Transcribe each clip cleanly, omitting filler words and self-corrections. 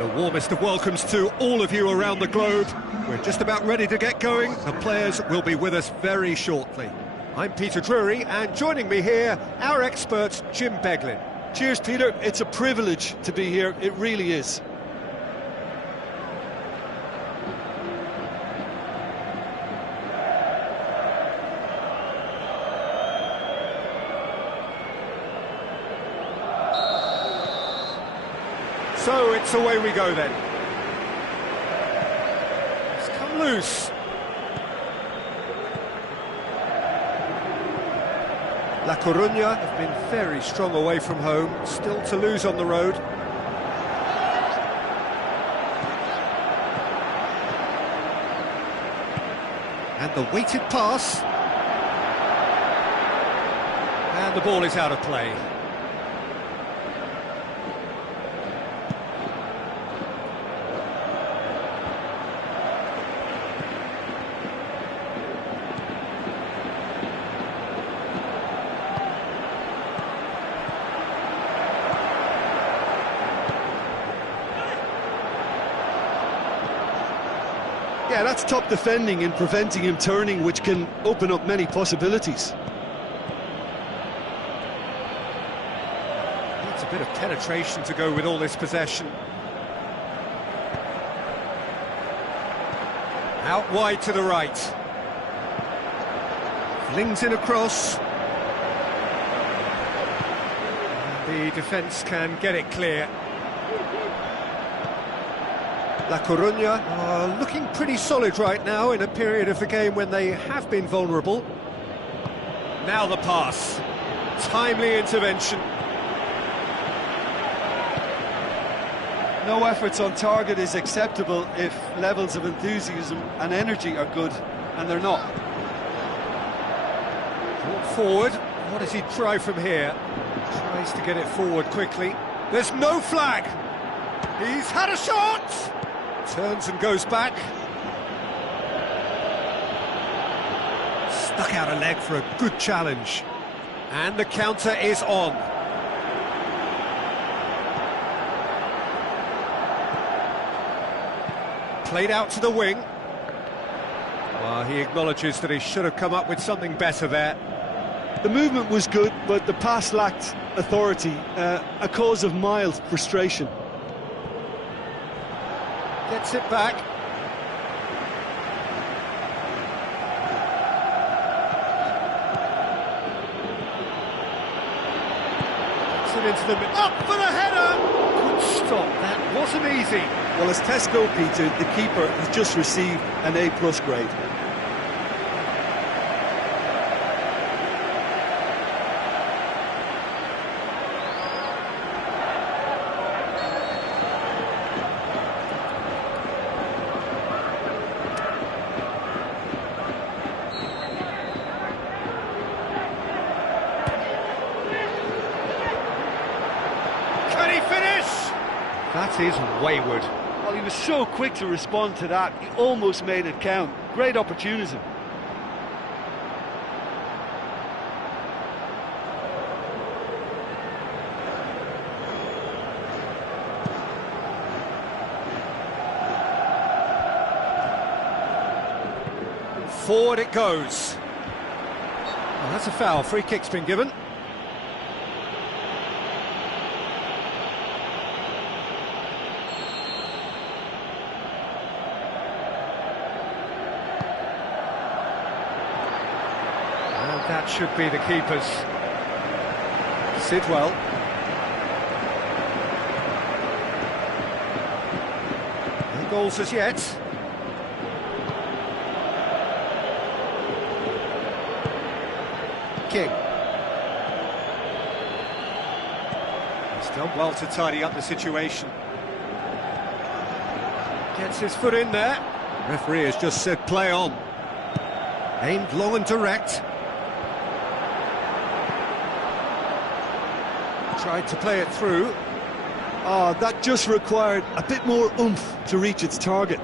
The warmest of welcomes to all of you around the globe. We're just about ready to get going. The players will be with us very shortly. I'm Peter Drury, and joining me here, our expert, Jim Beglin. Cheers, Peter. It's a privilege to be here. It really is. So it's away we go then. It's come loose. La Coruña have been very strong away from home, still to lose on the road. And the weighted pass. And the ball is out of play. Yeah, that's top defending and preventing him turning, which can open up many possibilities. Needs a bit of penetration to go with all this possession. Out wide to the right. Flings in across. The defence can get it clear. La Coruña are looking pretty solid right now in a period of the game when they have been vulnerable. Now the pass. Timely intervention. No efforts on target is acceptable if levels of enthusiasm and energy are good, and they're not. Brought forward. What does he try from here? Tries to get it forward quickly. There's no flag. He's had a shot. Turns and goes back. Stuck out a leg for a good challenge. And the counter is on. Played out to the wing. Well, he acknowledges that he should have come up with something better there. The movement was good, but the pass lacked authority, a cause of mild frustration. Gets it back. Gets it into the... Up for the header! Good stop, that wasn't easy. Well, as tests go, Peter, the keeper has just received an A+ grade. That is wayward. Well, he was so quick to respond to that, he almost made it count. Great opportunity. Forward it goes. Well, that's a foul. Free kick's been given. That should be the keeper's. Sidwell. No goals as yet. King. He's done well to tidy up the situation. Gets his foot in there. Referee has just said play on. Aimed long and direct. Tried to play it through. That just required a bit more oomph to reach its target.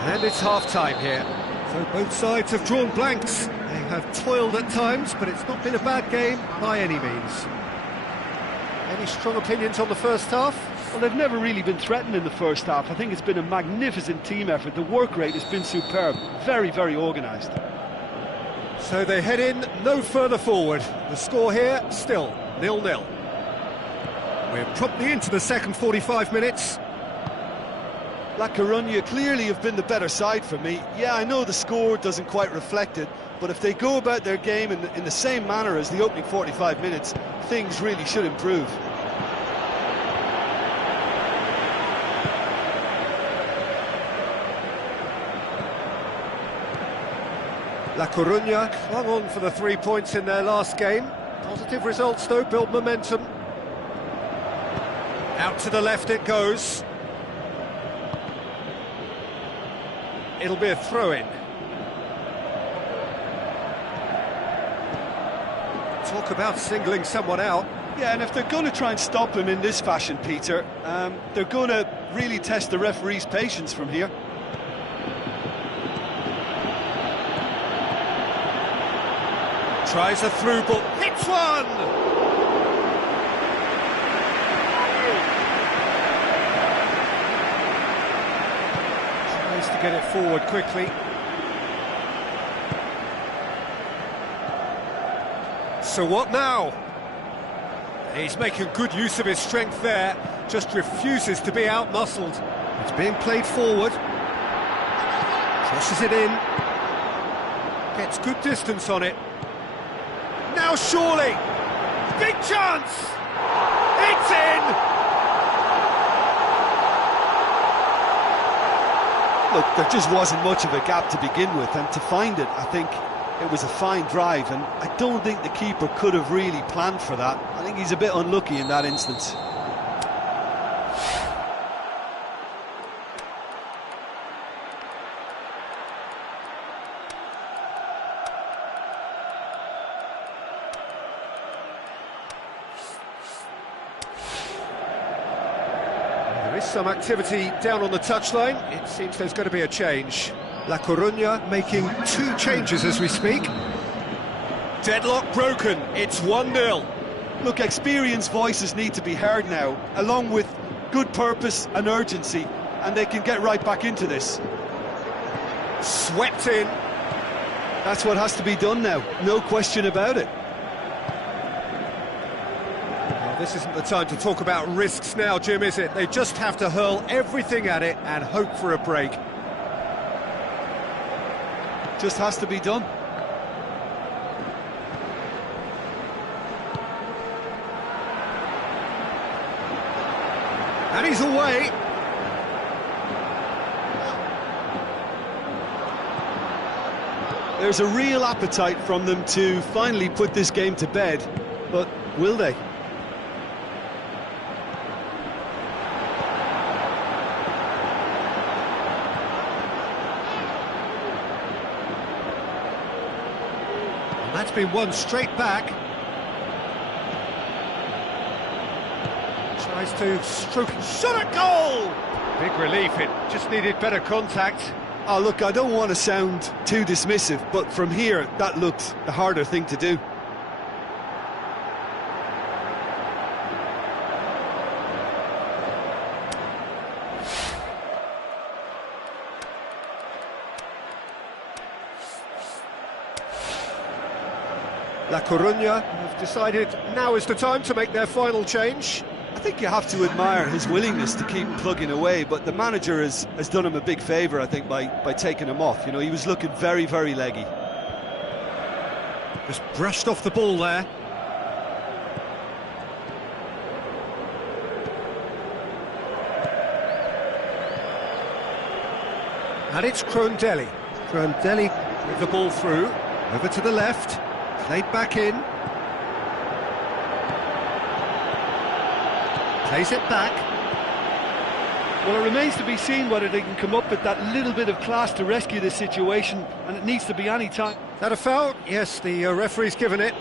And it's half-time here. So both sides have drawn blanks. They have toiled at times, but it's not been a bad game by any means. Any strong opinions on the first half? Well, they've never really been threatened in the first half. I think it's been a magnificent team effort. The work rate has been superb. Very, very organised. So they head in no further forward. The score here, still 0-0. We're promptly into the second 45 minutes. La Coruña clearly have been the better side for me. Yeah, I know the score doesn't quite reflect it, but if they go about their game in the same manner as the opening 45 minutes, things really should improve. La Coruña clung on for the 3 points in their last game. Positive results though, build momentum. Out to the left it goes. It'll be a throw-in. Talk about singling someone out. Yeah, and if they're going to try and stop him in this fashion, Peter, they're going to really test the referee's patience from here. Tries a through ball, hits one! Tries to get it forward quickly. So what now? He's making good use of his strength there, just refuses to be outmuscled. It's being played forward. Crosses it in. Gets good distance on it. Now surely! Big chance! It's in! Look, there just wasn't much of a gap to begin with, and to find it, I think it was a fine drive, and I don't think the keeper could have really planned for that. I think he's a bit unlucky in that instance. There is some activity down on the touchline. It seems there's going to be a change. La Coruña making 2 changes as we speak. Deadlock broken, it's 1-0. Look, experienced voices need to be heard now, along with good purpose and urgency, and they can get right back into this. Swept in. That's what has to be done now, no question about it. Well, this isn't the time to talk about risks now, Jim, is it? They just have to hurl everything at it and hope for a break. Just has to be done. And he's away. There's a real appetite from them to finally put this game to bed, but will they? That's been won straight back. Tries to stroke, shot at goal! Big relief, it just needed better contact. Oh, look, I don't want to sound too dismissive, but from here, that looked the harder thing to do. La Coruña have decided now is the time to make their final change. I think you have to admire his willingness to keep plugging away, but the manager has done him a big favour, I think, by taking him off. You know, he was looking very, very leggy. Just brushed off the ball there. And it's Crondelli. Crondelli with the ball through, over to the left. Played back in. Plays it back. Well, it remains to be seen whether they can come up with that little bit of class to rescue this situation, and it needs to be any time. Is that a foul? Yes, the referee's given it.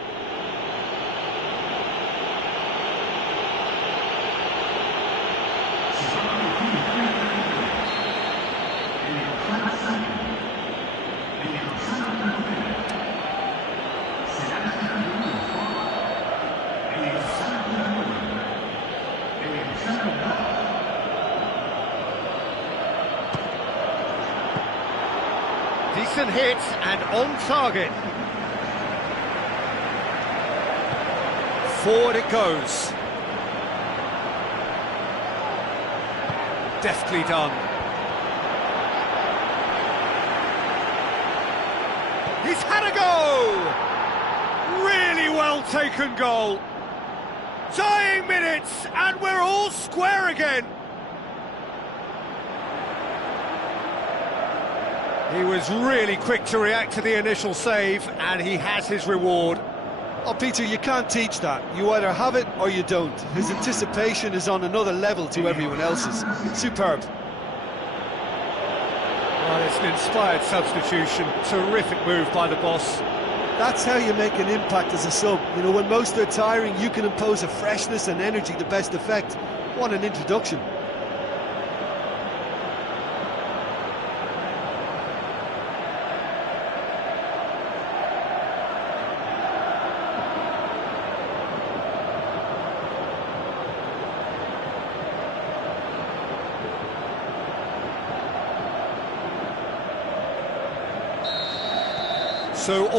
decent hit and on target. Forward it goes. Deftly done. He's had a go! Really well taken goal. Dying minutes, and we're all square again. He was really quick to react to the initial save, and he has his reward. Oh, Peter, you can't teach that. You either have it or you don't. His anticipation is on another level to everyone else's. Superb. Well, it's an inspired substitution. Terrific move by the boss. That's how you make an impact as a sub. You know, when most are tiring, you can impose a freshness and energy to best effect. What an introduction. So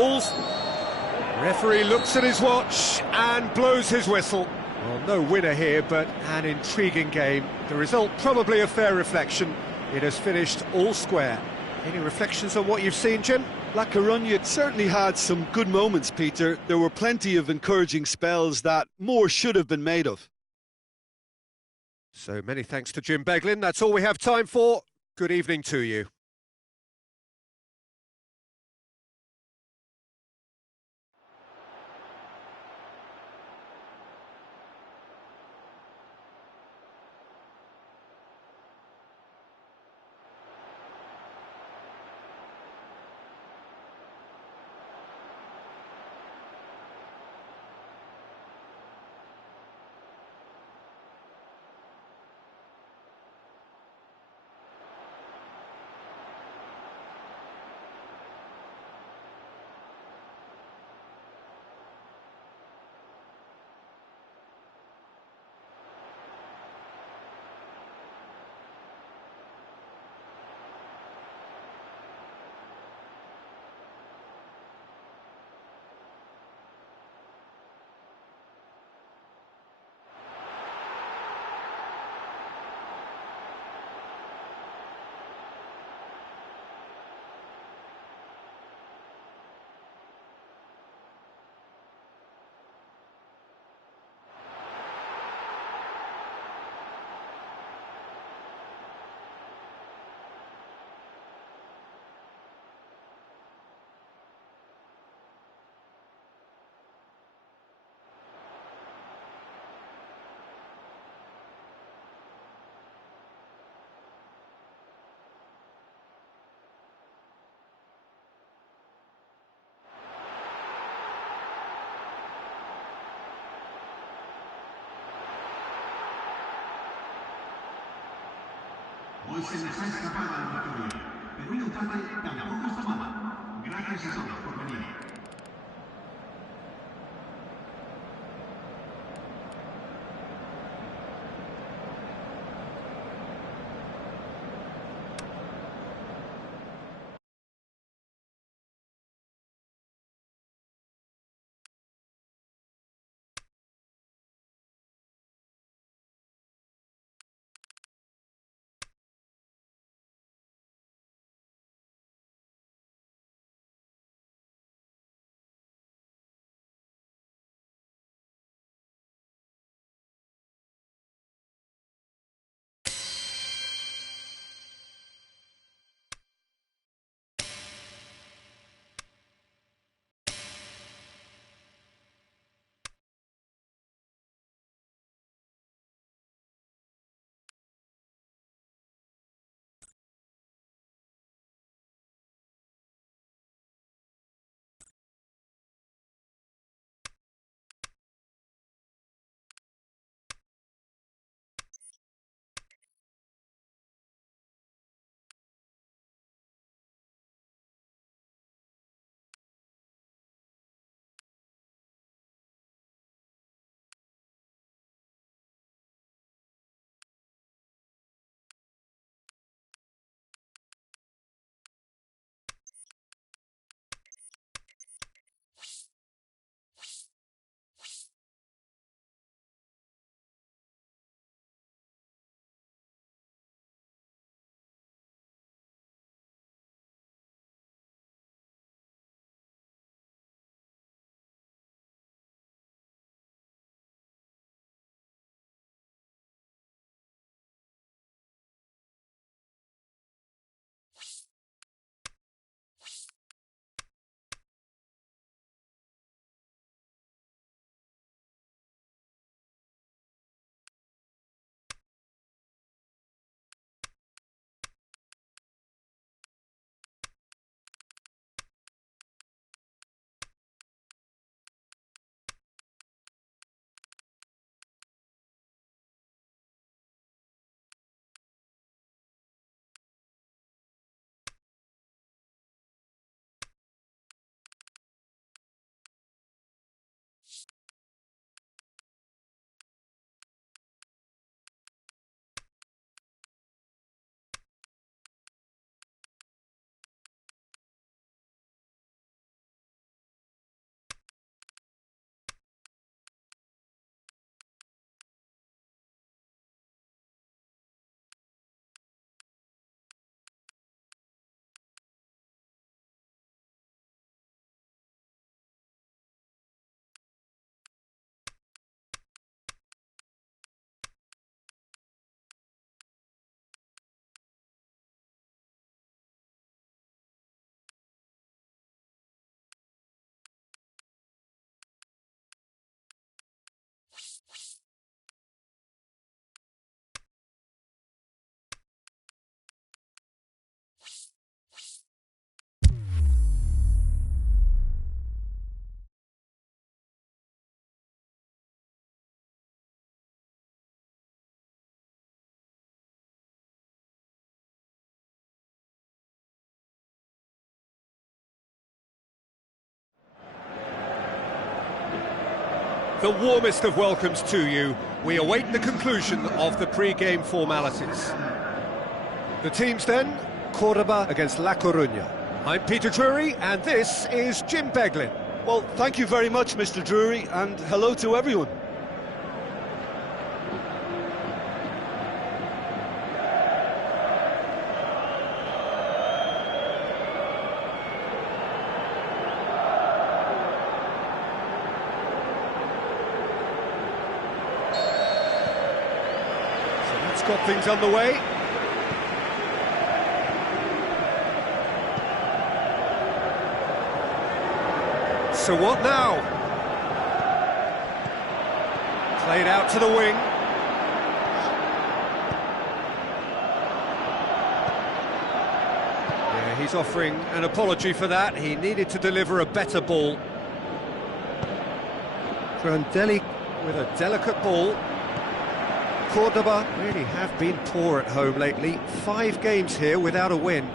referee looks at his watch and blows his whistle. Well, no winner here, but an intriguing game. The result probably a fair reflection. It has finished all square. Any reflections on what you've seen, Jim? La Coruña certainly had some good moments, Peter. There were plenty of encouraging spells that more should have been made of. So many thanks to Jim Beglin. That's all we have time for. Good evening to you. Hoy se les ha escapado la victoria, pero un empate tampoco está mal. Gracias a todos por venir. the warmest of welcomes to you. We await the conclusion of the pre-game formalities. The teams then, Cordoba against La Coruña. I'm Peter Drury, and this is Jim Beglin. Well, thank you very much, Mr. Drury, and hello to everyone. Got things underway. So what now? Played out to the wing. Yeah, he's offering an apology for that. He needed to deliver a better ball. Prandelli with a delicate ball. Cordoba really have been poor at home lately. 5 games here without a win.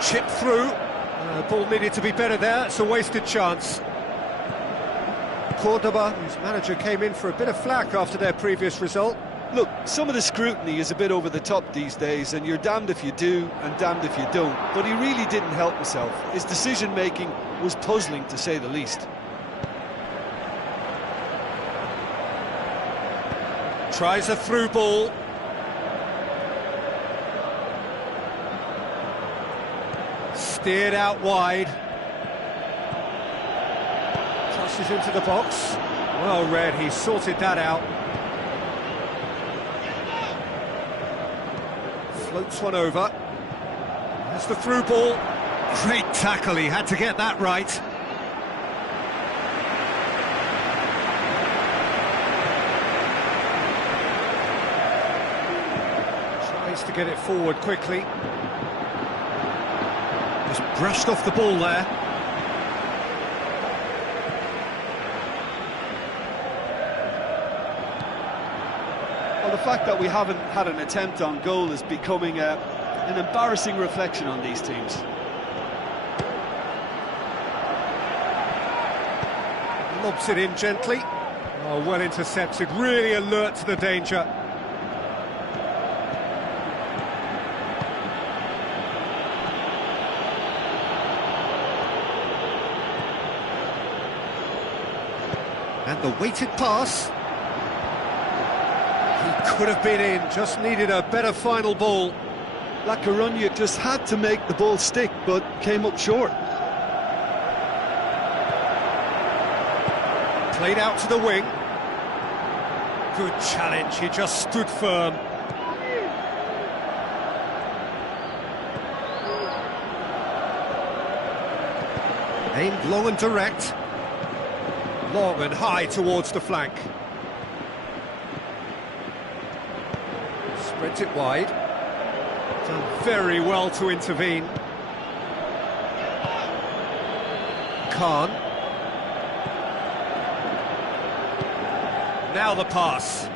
Chip through. Ball needed to be better there. It's a wasted chance. Cordoba, whose manager came in for a bit of flack after their previous result. Look, some of the scrutiny is a bit over the top these days, and you're damned if you do and damned if you don't. But he really didn't help himself. His decision-making was puzzling, to say the least. Tries a through ball. Steered out wide. Crosses into the box. Well read, he sorted that out. Floats one over. That's the through ball. Great tackle, he had to get that right. To get it forward quickly. Just brushed off the ball there. Well, the fact that we haven't had an attempt on goal is becoming an embarrassing reflection on these teams. Lobs it in gently. Oh, well intercepted, really alert to the danger. And the weighted pass. He could have been in, just needed a better final ball. La Coruña just had to make the ball stick, but came up short. Played out to the wing. Good challenge, he just stood firm. Aimed long and direct. Long and high towards the flank. Spreads it wide. Done very well to intervene. Khan. Now the pass.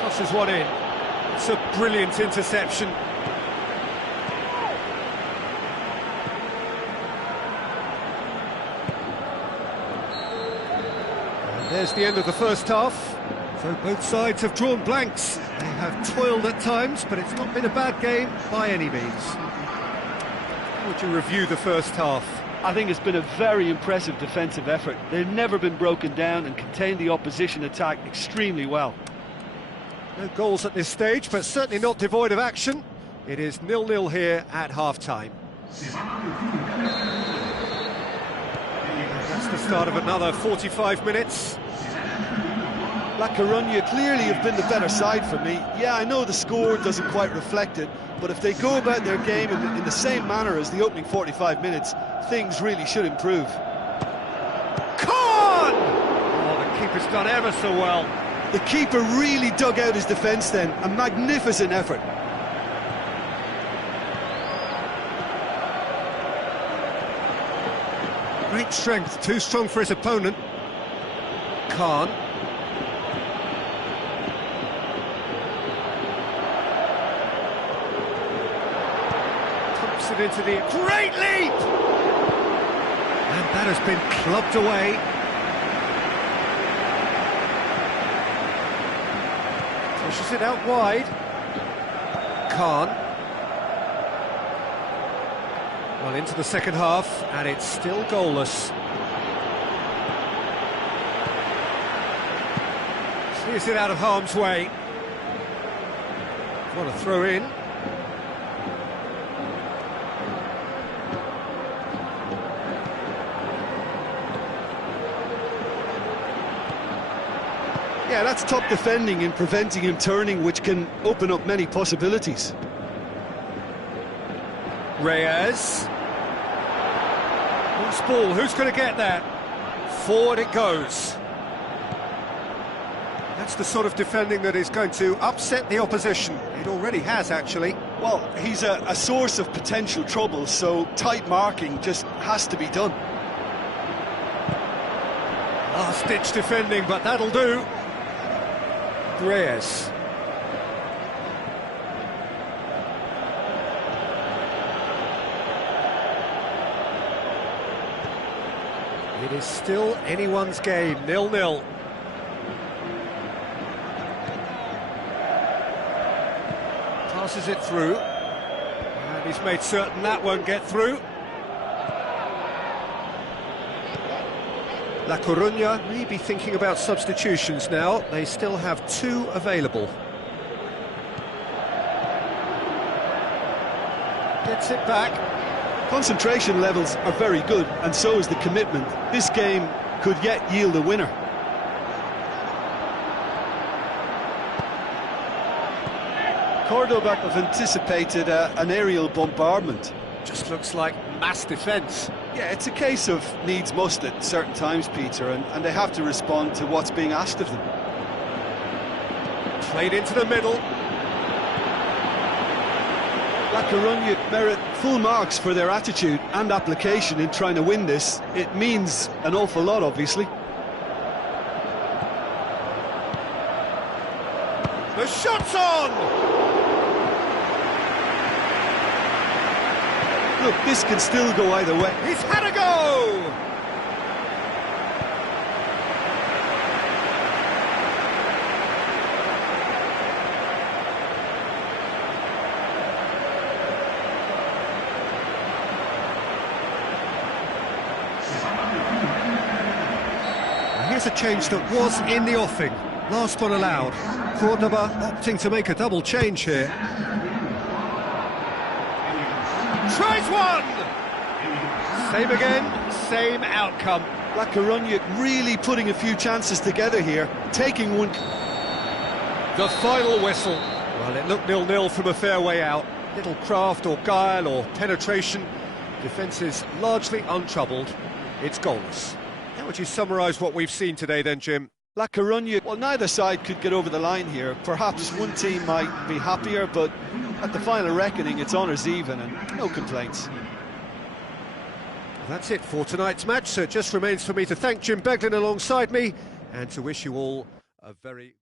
Crosses one in. It's a brilliant interception. There's the end of the first half. So both sides have drawn blanks. They have toiled at times, but it's not been a bad game by any means. How would you review the first half? I think it's been a very impressive defensive effort. They've never been broken down and contained the opposition attack extremely well. No goals at this stage, but certainly not devoid of action. It is 0-0 here at half-time. That's the start of another 45 minutes. La Coruña clearly have been the better side for me. Yeah, I know the score doesn't quite reflect it, but if they go about their game in the same manner as the opening 45 minutes, things really should improve. Khan! Oh, the keeper's done ever so well. The keeper really dug out his defence then. A magnificent effort. Great strength, too strong for his opponent. Khan. it into the... Great leap! And that has been clubbed away. Pushes it out wide. Khan. Well, into the second half, and it's still goalless. Clears it out of harm's way. What a throw in. Yeah, that's top defending and preventing him turning, which can open up many possibilities. Reyes. Who's ball? Who's going to get that? Forward it goes. That's the sort of defending that is going to upset the opposition. It already has, actually. Well, he's a source of potential trouble, so tight marking just has to be done. Last-ditch defending, but that'll do. Reyes. It is still anyone's game, 0-0. Passes it through, and he's made certain that won't get through. La Coruña may be thinking about substitutions now. They still have 2 available. Gets it back. Concentration levels are very good, and so is the commitment. This game could yet yield a winner. Cordoba have anticipated an aerial bombardment. Just looks like mass defence. Yeah, it's a case of needs must at certain times, Peter, and they have to respond to what's being asked of them. Played into the middle. La Coruña merit full marks for their attitude and application in trying to win this. It means an awful lot, obviously. The shot's on! Look, this can still go either way. He's had a go! Here's a change that was in the offing. Last one allowed. Cordoba opting to make a double change here. Tries one! Same again, same outcome. La Coruña really putting a few chances together here, taking one. The final whistle. Well, it looked 0-0 from a fair way out. Little craft or guile or penetration. Defence is largely untroubled. It's goalless. How would you summarise what we've seen today then, Jim? La Coruña, well, neither side could get over the line here. Perhaps one team might be happier, but at the final reckoning, it's honours even and no complaints. That's it for tonight's match, so it just remains for me to thank Jim Beglin alongside me and to wish you all a very...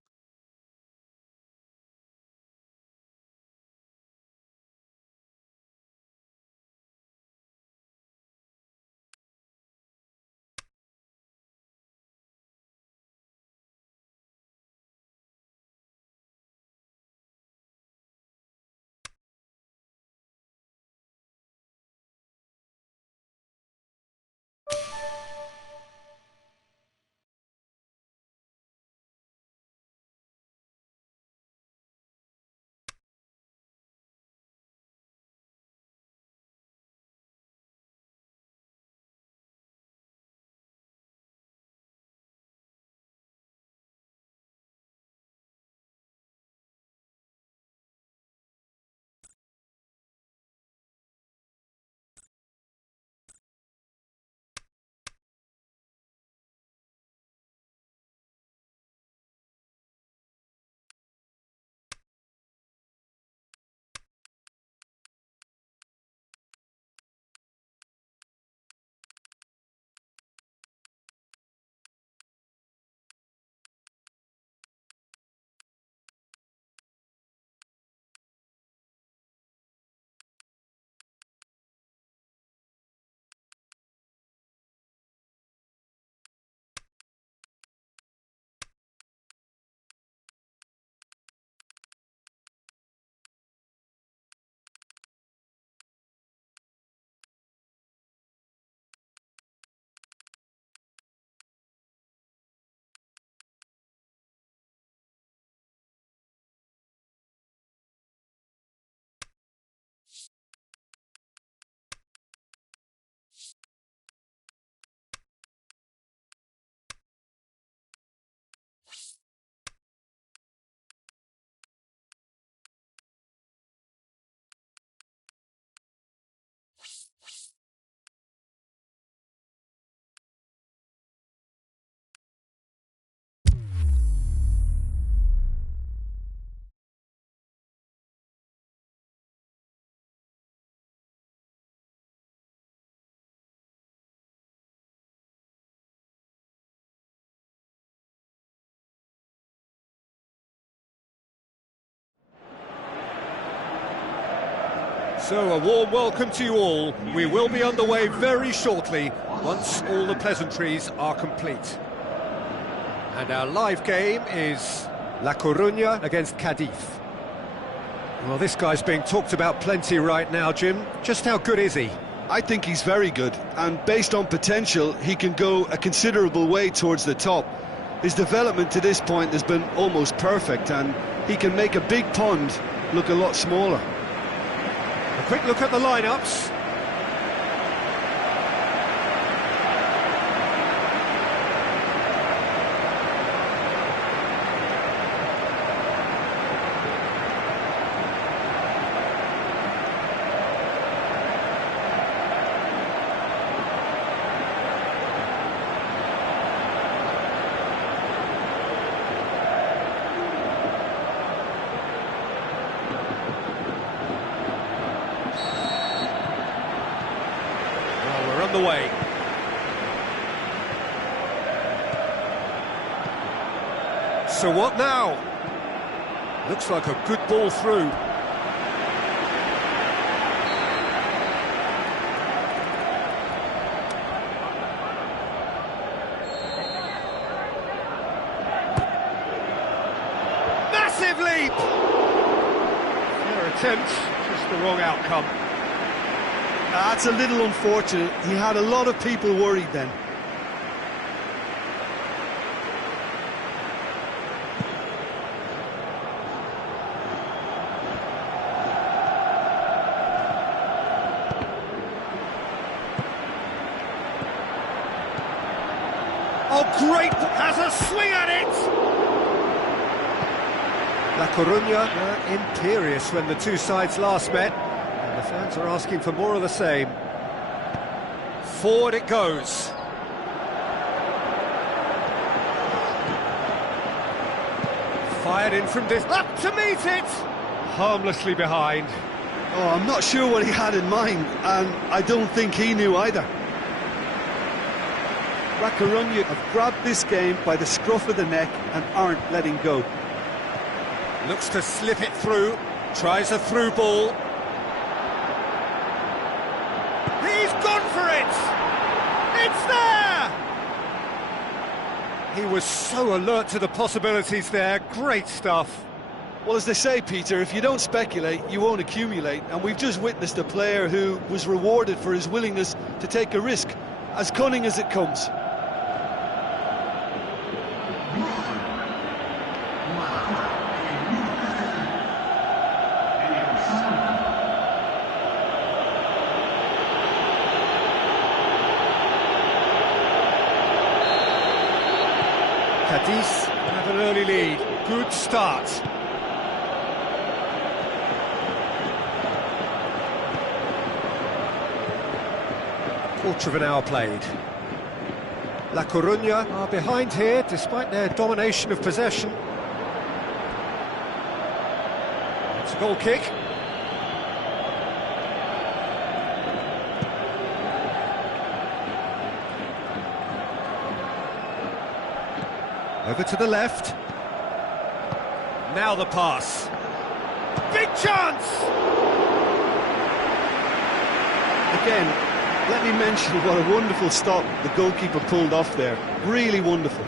So, a warm welcome to you all. We will be underway very shortly, once all the pleasantries are complete. And our live game is La Coruña against Cadiz. Well, this guy's being talked about plenty right now, Jim. Just how good is he? I think he's very good, and based on potential, he can go a considerable way towards the top. His development to this point has been almost perfect, and he can make a big pond look a lot smaller. A quick look at the lineups. The way. So what now? Looks like a good ball through. Massive leap! Fair attempt, just the wrong outcome. That's a little unfortunate. He had a lot of people worried then. Oh, great! Has a swing at it! La Coruña were imperious when the two sides last met. The fans are asking for more of the same. Forward it goes. Fired in from this. Up to meet it! Harmlessly behind. Oh, I'm not sure what he had in mind, and I don't think he knew either. La Coruña have grabbed this game by the scruff of the neck and aren't letting go. Looks to slip it through. Tries a through ball. He's gone for it! It's there! He was so alert to the possibilities there. Great stuff. Well, as they say, Peter, if you don't speculate, you won't accumulate. And we've just witnessed a player who was rewarded for his willingness to take a risk, as cunning as it comes. Cadiz have an early lead. Good start. Quarter of an hour played. La Coruña are behind here despite their domination of possession. It's a goal kick. Over to the left. Now the pass. Big chance! Again, let me mention what a wonderful stop the goalkeeper pulled off there. Really wonderful.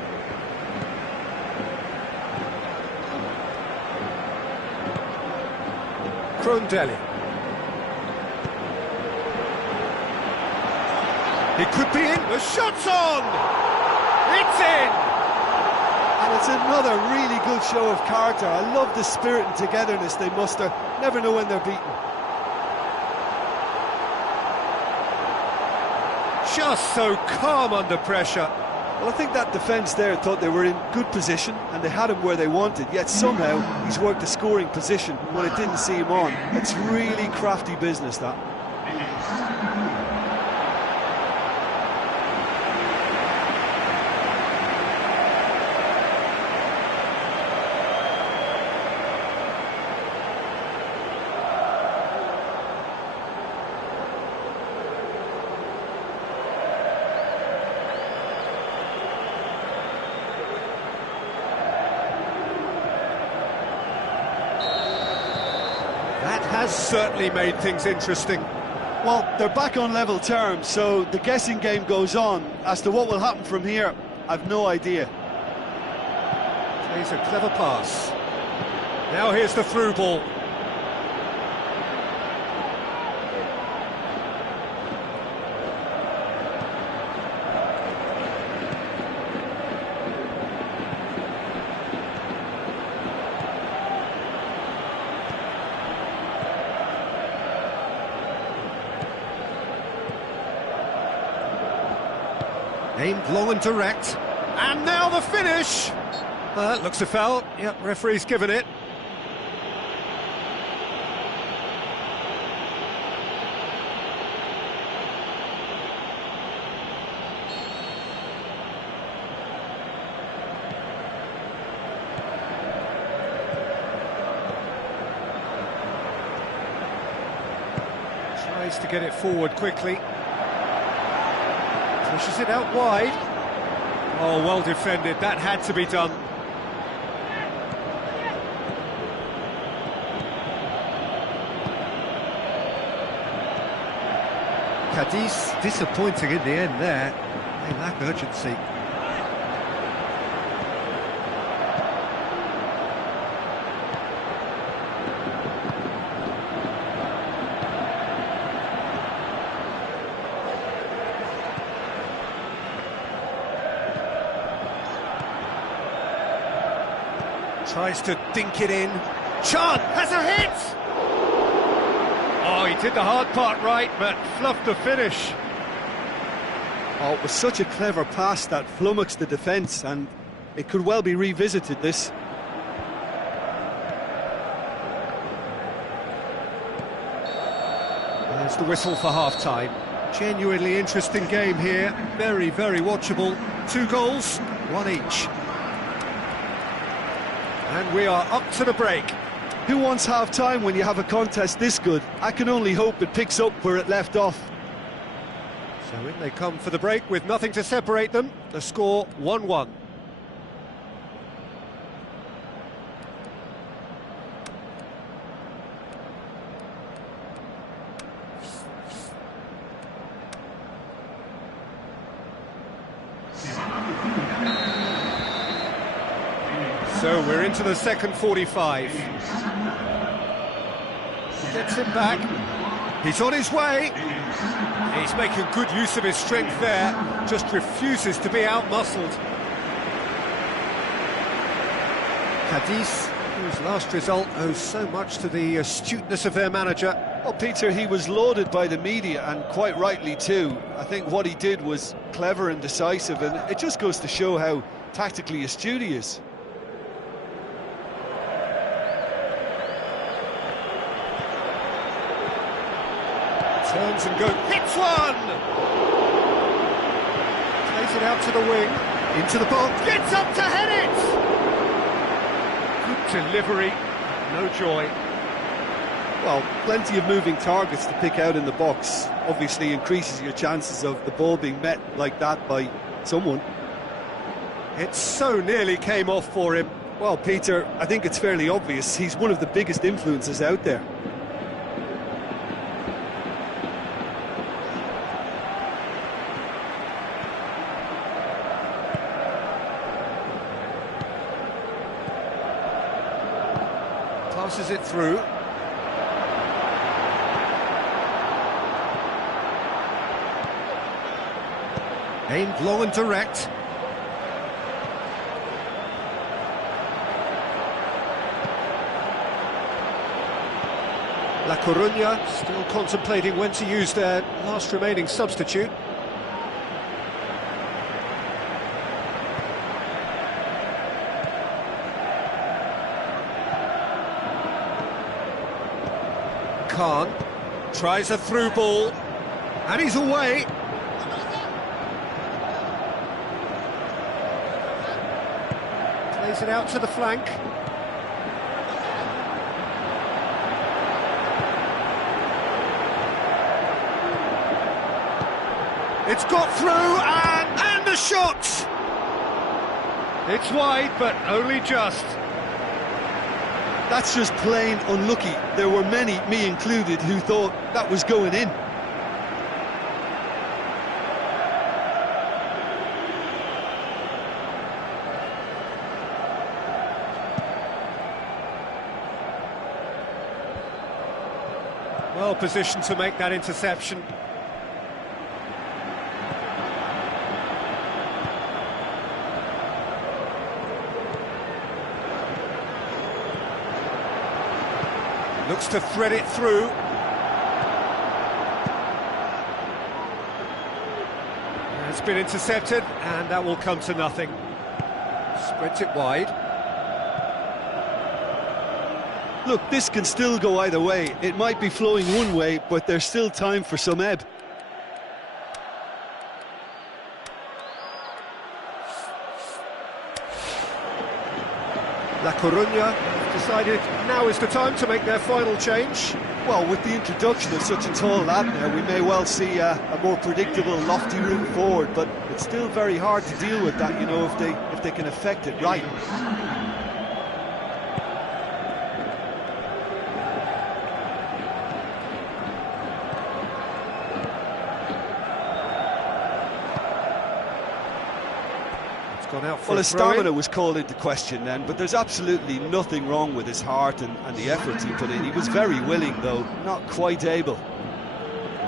Crondelli. He could be in. The shot's on! It's in! And it's another really good show of character. I love the spirit and togetherness they muster. Never know when they're beaten. Just so calm under pressure. Well, I think that defence there thought they were in good position and they had him where they wanted, yet somehow he's worked a scoring position when it didn't see him on. It's really crafty business, that. has certainly made things interesting. Well, they're back on level terms, so the guessing game goes on. As to what will happen from here, I've no idea. Plays a clever pass. Now here's the through ball. Aimed long and direct. And now the finish! That looks a foul. Yep, referee's given it. Tries to get it forward quickly. Pushes it out wide. Oh, well defended. That had to be done. Cadiz disappointing in the end there. They lack urgency. Tries to dink it in. Chan has a hit! Oh, he did the hard part right, but fluffed the finish. Oh, it was such a clever pass that flummoxed the defence, and it could well be revisited, this. There's the whistle for half-time. Genuinely interesting game here. Very, very watchable. 2 goals, 1 each. And we are up to the break. Who wants half-time when you have a contest this good? I can only hope it picks up where it left off. So in they come for the break with nothing to separate them. The score 1-1. So we're into the second 45. Gets him back. He's on his way. He's making good use of his strength there. Just refuses to be out-muscled. Cadiz, whose last result owes so much to the astuteness of their manager. Well, Peter, he was lauded by the media, and quite rightly too. I think what he did was clever and decisive, and it just goes to show how tactically astute he is. Turns and goes, hits one! Plays it out to the wing, into the box, gets up to head it! Good delivery, no joy. Well, plenty of moving targets to pick out in the box. Obviously increases your chances of the ball being met like that by someone. It so nearly came off for him. Well, Peter, I think it's fairly obvious. He's one of the biggest influences out there. Passes it through. Aimed long and direct. La Coruña still contemplating when to use their last remaining substitute. Khan tries a through ball, and he's away. Plays it out to the flank. It's got through, and the shot! It's wide, but only just. That's just plain unlucky. There were many, me included, who thought that was going in. Well positioned to make that interception. Looks to thread it through. It's been intercepted, and that will come to nothing. Spreads it wide. Look, this can still go either way. It might be flowing one way, but there's still time for some ebb. La Coruña have decided now is the time to make their final change. Well, with the introduction of such a tall lad now, we may well see a more predictable, lofty route forward, but it's still very hard to deal with that, you know, if they can affect it right. Gone out for well, his stamina was called into question then, but there's absolutely nothing wrong with his heart and the efforts he put in. He was very willing, though, not quite able.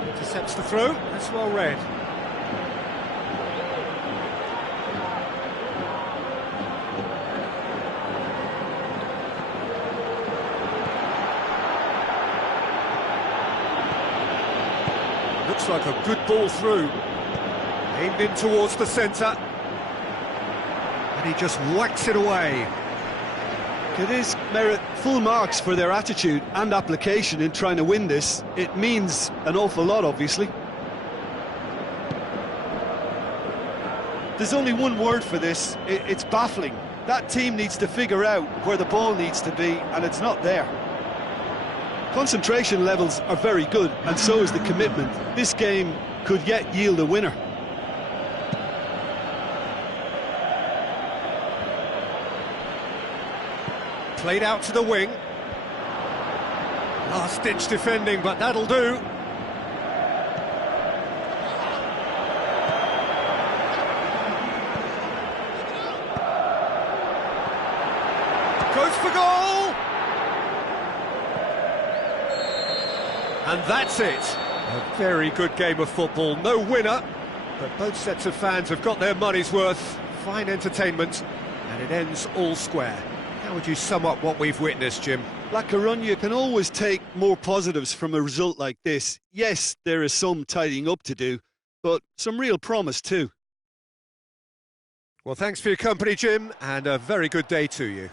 Intercepts the throw, that's well read. Looks like a good ball through. Aimed in towards the centre. He just whacks it away. Cadiz merit full marks for their attitude and application in trying to win this. It means an awful lot, obviously. There's only one word for this. It's baffling. That team needs to figure out where the ball needs to be, and it's not there. Concentration levels are very good, and so is the commitment. This game could yet yield a winner. Played out to the wing. Last-ditch defending, but that'll do. Goes for goal! And that's it. A very good game of football. No winner, but both sets of fans have got their money's worth. Fine entertainment, and it ends all square. How would you sum up what we've witnessed, Jim? La Coruña can always take more positives from a result like this. Yes, there is some tidying up to do, but some real promise too. Well, thanks for your company, Jim, and a very good day to you.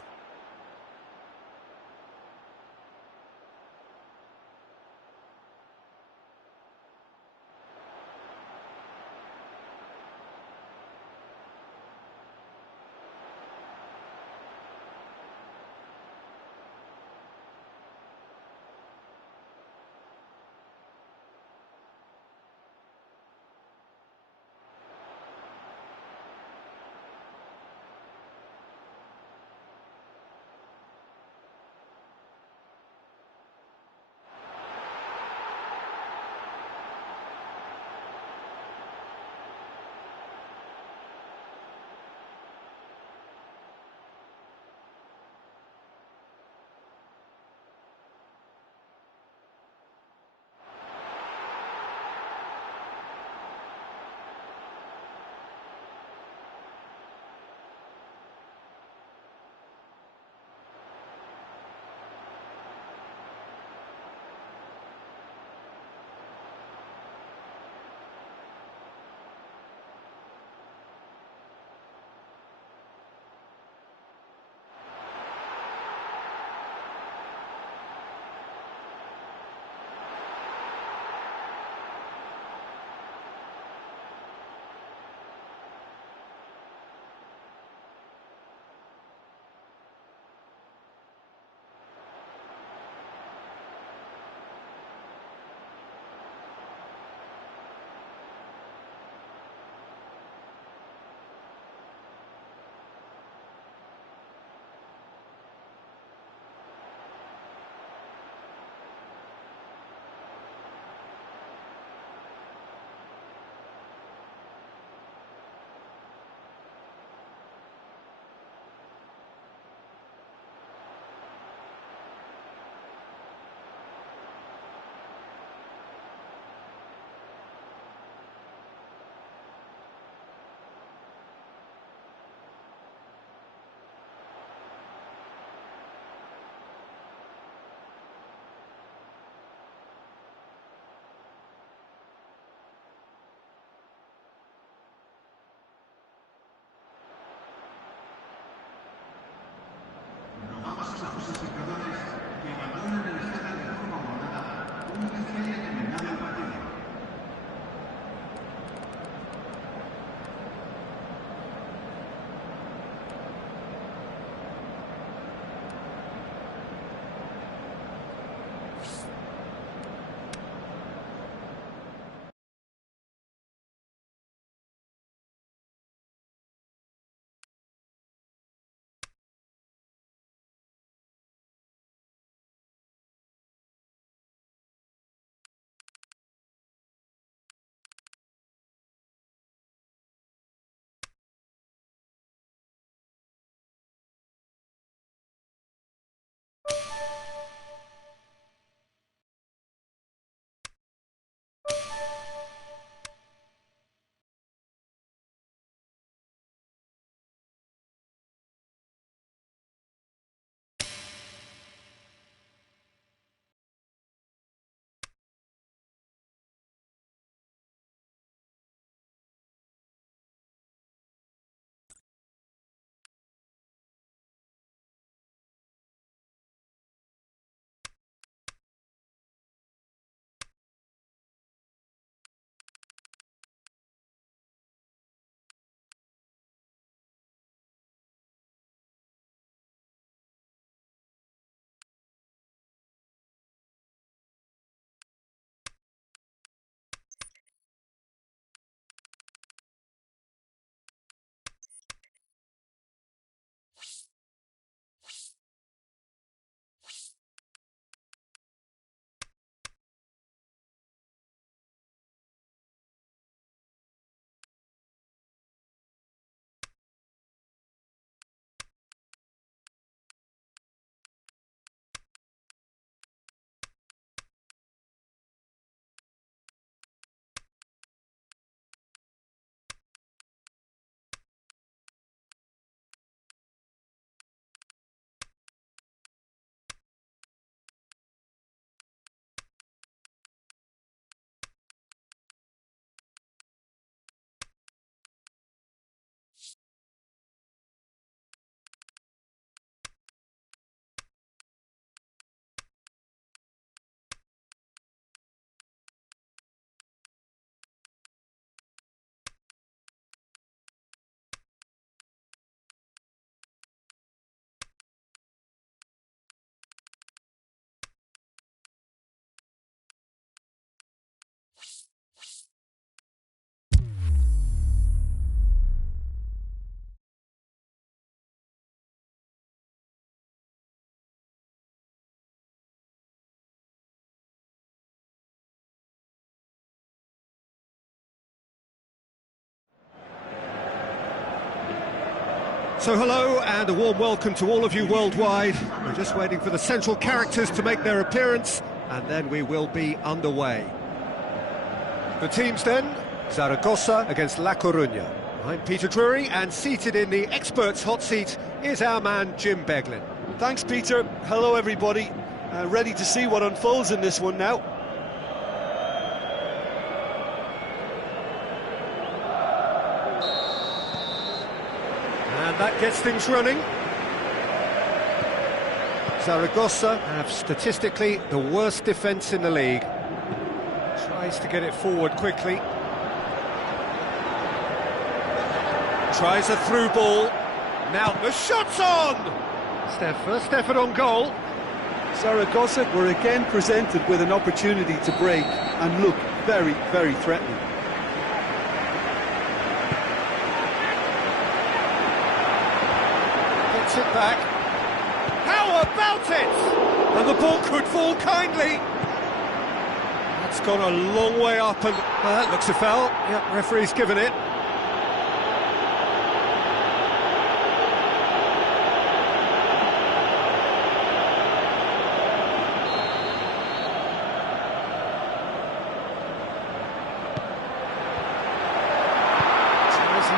So hello and a warm welcome to all of you worldwide. We're just waiting for the central characters to make their appearance and then we will be underway. The teams then, Zaragoza against La Coruña. I'm Peter Drury and seated in the experts' hot seat is our man Jim Beglin. Thanks, Peter. Hello, everybody. Ready to see what unfolds in this one now. And that gets things running. Zaragoza have statistically the worst defence in the league. Tries to get it forward quickly. Tries a through ball. Now the shot's on! It's their first effort on goal. Zaragoza were again presented with an opportunity to break and look very, very threatening. Gets it back. How about it? And the ball could fall kindly. That's gone a long way up and that looks a foul. Yep, referee's given it.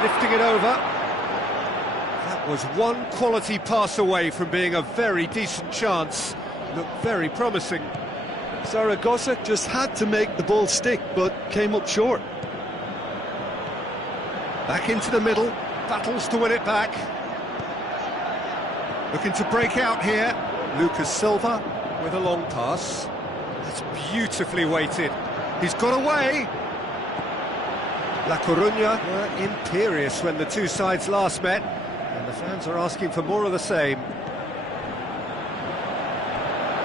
Lifting it over. That was one quality pass away from being a very decent chance. Looked very promising. Zaragoza just had to make the ball stick, but came up short. Back into the middle, battles to win it back. Looking to break out here. Lucas Silva with a long pass. That's beautifully weighted. He's got away. La Coruña were imperious when the two sides last met, and the fans are asking for more of the same.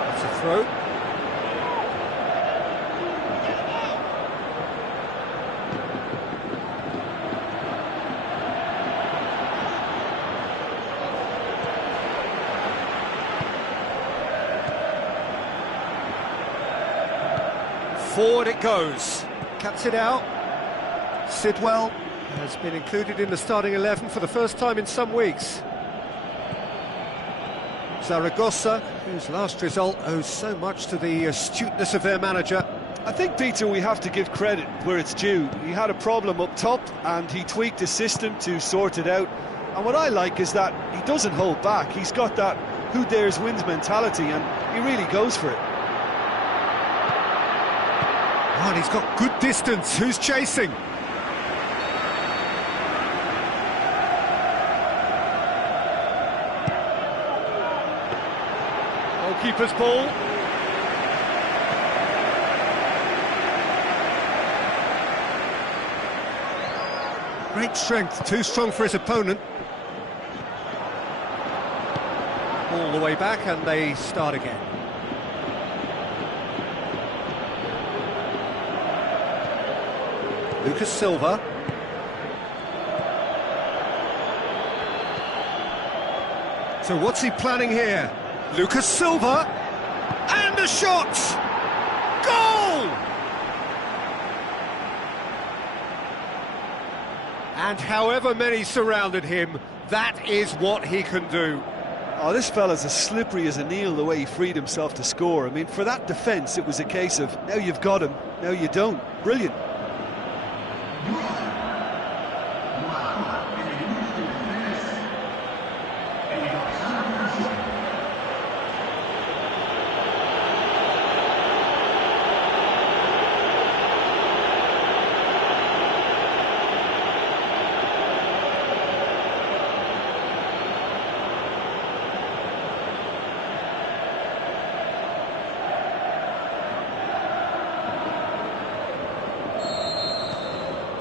That's a throw. Forward it goes. Cuts it out. Sidwell has been included in the starting 11 for the first time in some weeks. Zaragoza, whose last result owes so much to the astuteness of their manager. I think, Peter, we have to give credit where it's due. He had a problem up top and he tweaked his system to sort it out. And what I like is that he doesn't hold back. He's got that who dares wins mentality and he really goes for it. Oh, and he's got good distance. Who's chasing? Keeper's ball. Great strength, too strong for his opponent. All the way back and they start again. Lucas Silva. So what's he planning here? Lucas Silva, and a shot! Goal! And however many surrounded him, that is what he can do. Oh, this fella's as slippery as an eel the way he freed himself to score. I mean, for that defence, it was a case of, now you've got him, now you don't. Brilliant.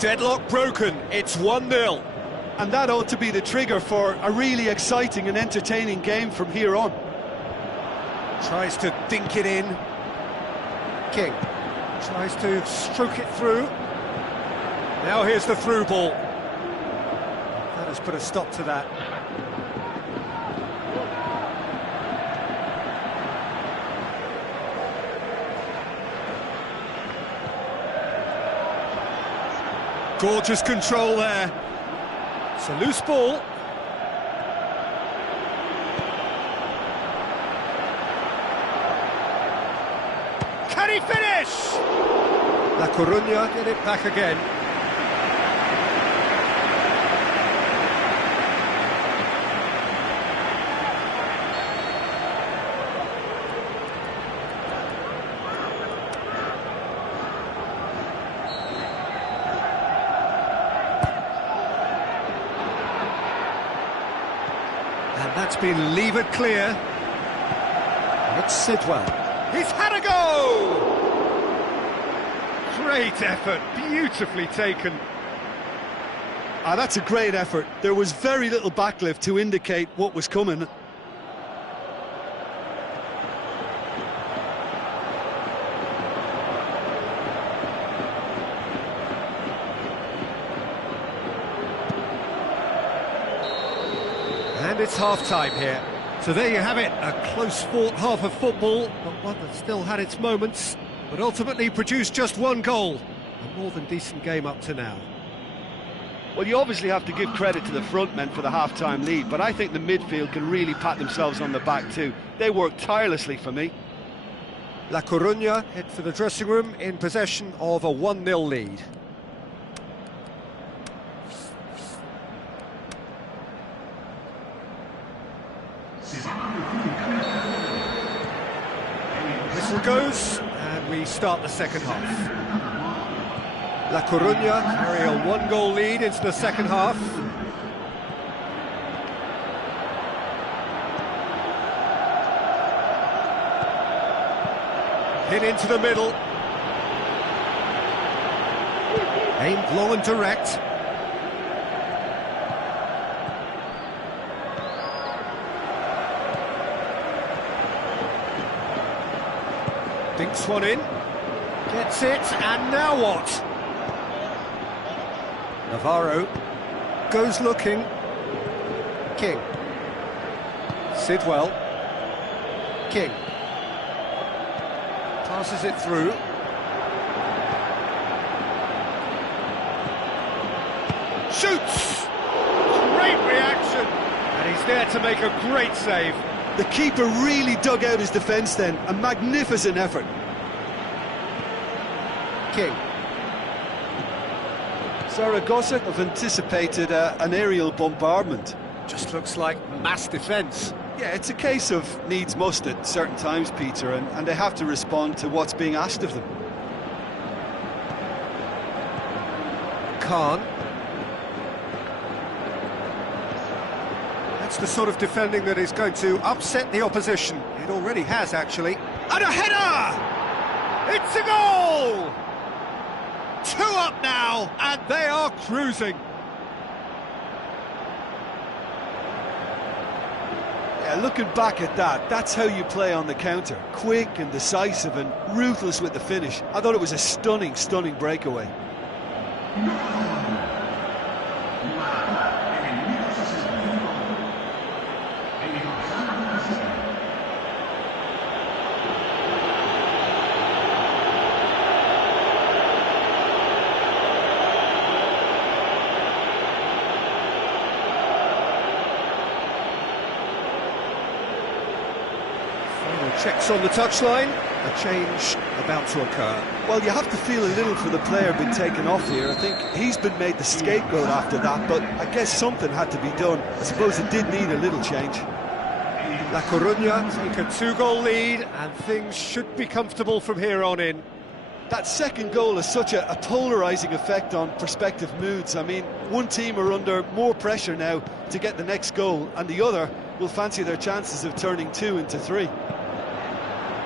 Deadlock broken, it's 1-0. And that ought to be the trigger for a really exciting and entertaining game from here on. Tries to dink it in. King tries to stroke it through. Now here's the through ball. That has put a stop to that. Gorgeous control there. It's a loose ball. La Coruña get it back again. And that's been levered clear. It's Sidwell. He's had a go! Great effort, beautifully taken. That's a great effort. There was very little backlift to indicate what was coming. And it's half-time here. So there you have it, a close-fought half of football, but one that still had its moments, but ultimately produced just one goal. A more than decent game up to now. Well, you obviously have to give credit to the front men for the half-time lead, but I think the midfield can really pat themselves on the back too. They worked tirelessly for me. La Coruña head for the dressing room in possession of a 1-0 lead. Whistle goes, and we start the second half. La Coruña carry a 1-goal lead into the second half. Hit into the middle. Aimed low and direct. Dinks one in. Gets it, and now what? Navarro goes looking. King. Sidwell. King. Passes it through. Shoots! Great reaction! And he's there to make a great save. The keeper really dug out his defence then. A magnificent effort. King. Zaragoza have anticipated an aerial bombardment. Just looks like mass defence. Yeah, it's a case of needs must at certain times, Peter, and they have to respond to what's being asked of them. Khan. That's the sort of defending that is going to upset the opposition. It already has, actually. And a header! It's a goal! 2 up now, and they are cruising. Yeah, looking back at that, that's how you play on the counter. Quick and decisive and ruthless with the finish. I thought it was a stunning, stunning breakaway. Checks on the touchline, a change about to occur. Well, you have to feel a little for the player being taken off here. I think he's been made the scapegoat after that, but I guess something had to be done. I suppose it did need a little change. La Coruña take a 2-goal lead, and things should be comfortable from here on in. That second goal has such a polarising effect on prospective moods. I mean, one team are under more pressure now to get the next goal, and the other will fancy their chances of turning 2 into 3.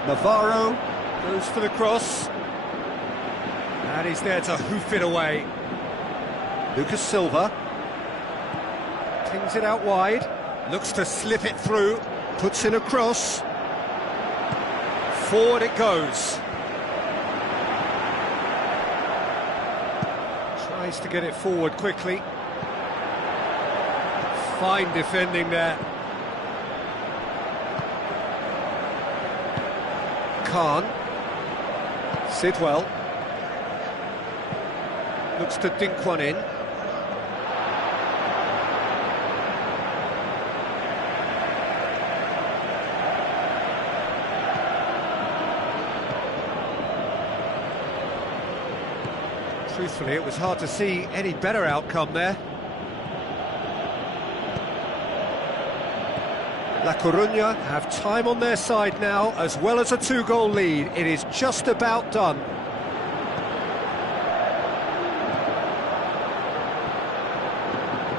Navarro goes for the cross, and he's there to hoof it away. Lucas Silva pings it out wide, looks to slip it through, puts in a cross, forward it goes. Tries to get it forward quickly. Fine defending there. Khan. Sidwell. Looks to dink one in. Truthfully, it was hard to see any better outcome there. La Coruña have time on their side now, as well as a 2-goal lead. It is just about done.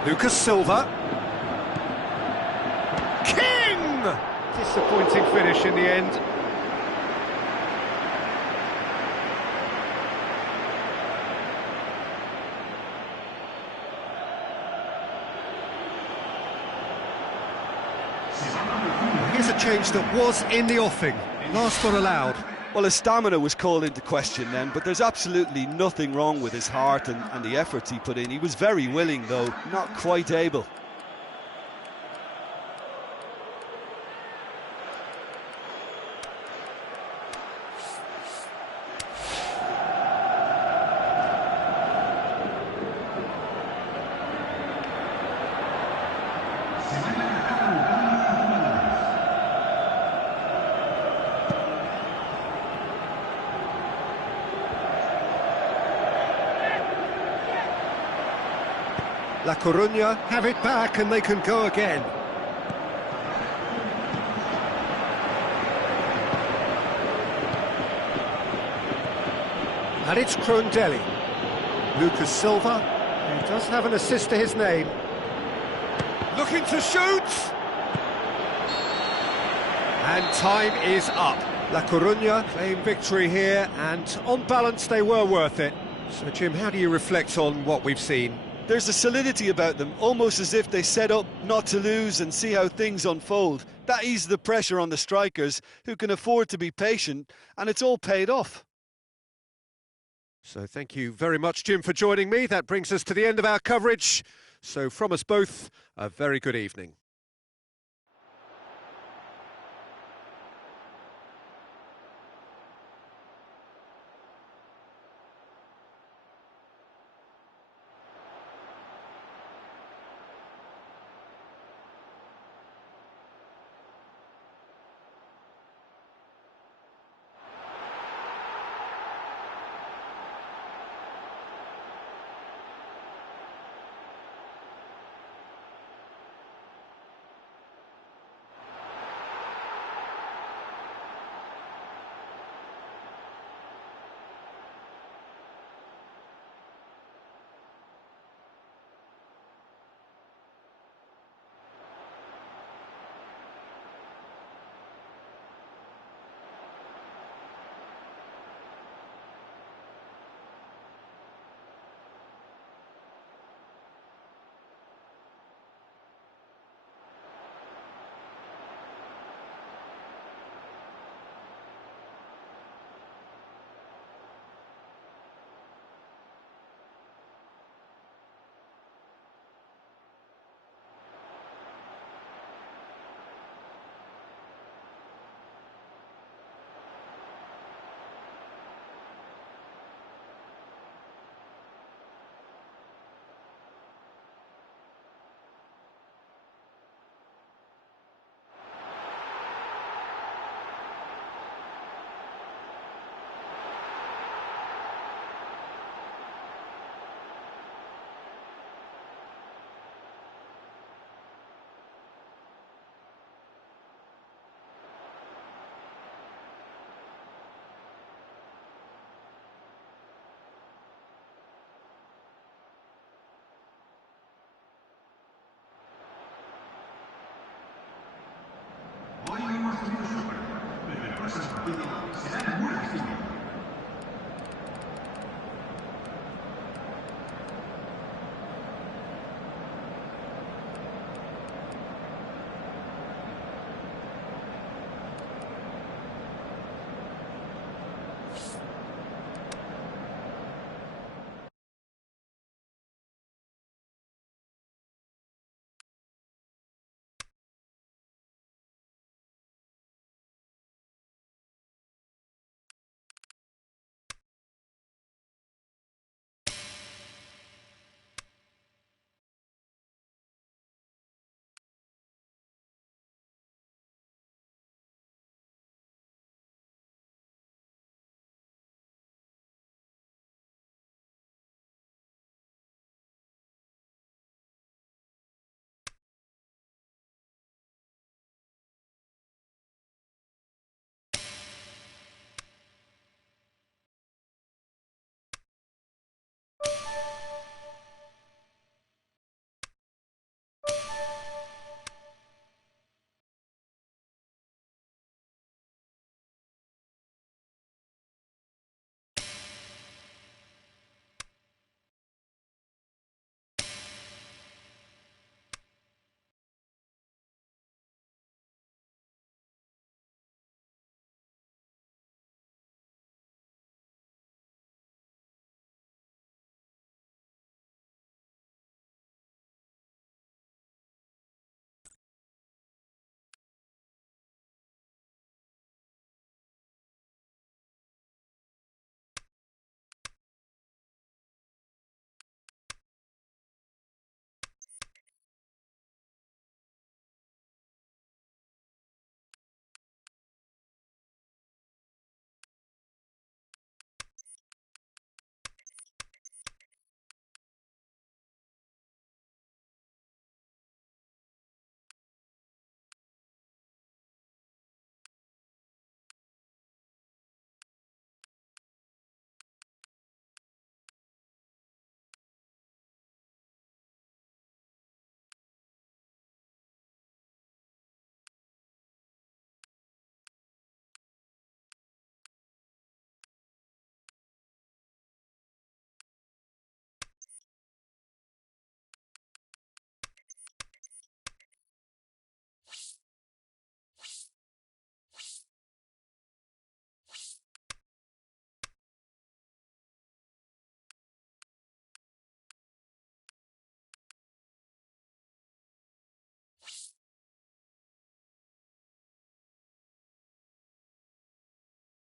Lucas Silva. King! Disappointing finish in the end. Here's a change that was in the offing. Last one allowed. Well, his stamina was called into question then, but there's absolutely nothing wrong with his heart and the efforts he put in. He was very willing, though, not quite able. La Coruña have it back and they can go again. And it's Crondelli. Lucas Silva, who does have an assist to his name. Looking to shoot! And time is up. La Coruña claim victory here, and on balance they were worth it. So Jim, how do you reflect on what we've seen? There's a solidity about them, almost as if they set up not to lose and see how things unfold. That eases the pressure on the strikers, who can afford to be patient, and it's all paid off. So thank you very much, Jim, for joining me. That brings us to the end of our coverage. So from us both, a very good evening. Hoy hemos tenido suerte, pero el próximo partido será muy distinto.